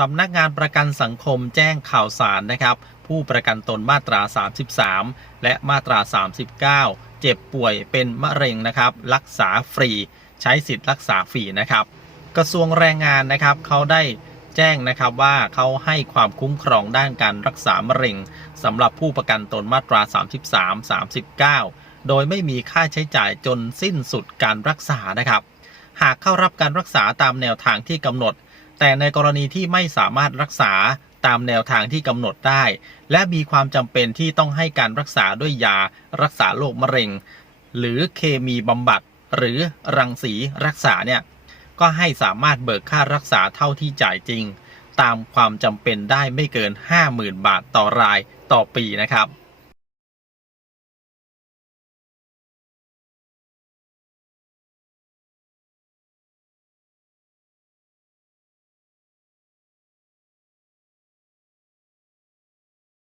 สำนักงานประกันสังคมแจ้งข่าวสารนะครับ ผู้ประกันตนมาตรา 33 และมาตรา 39 เจ็บป่วยเป็นมะเร็งนะครับ รักษาฟรี ใช้สิทธิ์รักษาฟรีนะครับ กระทรวงแรงงานนะครับเขาได้แจ้งนะครับว่าเขาให้ความคุ้มครองด้านการรักษามะเร็งสำหรับผู้ประกันตนมาตรา 33 39 โดยไม่มีค่าใช้จ่ายจนสิ้นสุดการรักษานะครับ หากเข้ารับการรักษาตามแนวทางที่กำหนด แต่ในกรณีที่ไม่สามารถรักษาตามแนวทางที่กำหนดได้ และมีความจำเป็นที่ต้องให้การรักษาด้วยยา รักษาโรคมะเร็ง หรือเคมีบำบัด หรือรังสีรักษาเนี่ยก็ให้สามารถเบิกค่ารักษาเท่าที่จ่ายจริง ตามความจำเป็นได้ไม่เกิน 50,000 บาทต่อรายต่อปีนะครับ